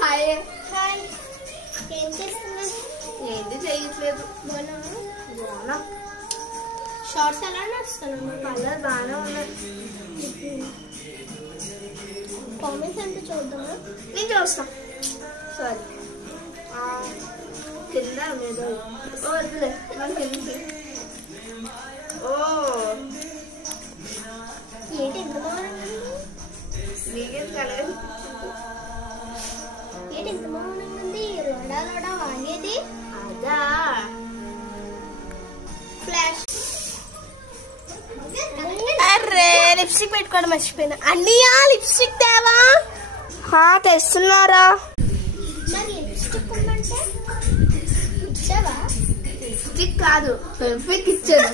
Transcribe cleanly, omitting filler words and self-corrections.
Hi hi, ఏం చేస్తున్నాను? ఏంటి చేయట్లేదు. షార్ట్స్ ఎలా నడుస్తున్నాను? కలర్ బాగానే ఉన్నాయి. కామెంట్స్ అంటే చూద్దామా? నేను చూస్తా. సారీ కింద మీద వద్దులే కిందకి. ఓ ఏంటి ఎంత బాగుంది? నీకేం కలర్ ఏంటి ఎంత బాగుంది? లోడా లోడా వాగేది అదా ఫ్లాష్. అర్రే లిప్స్టిక్ పెట్టుకోవడం మర్చిపోయినా. అన్నయ్య లిప్స్టిక్ తేవా? తెస్తున్నారా? మరి లిప్స్టిక్ ఇమ్మంటే ఇచ్చావా? లిప్స్టిక్ కాదు, ఫెవిక్విక్ ఇచ్చాను.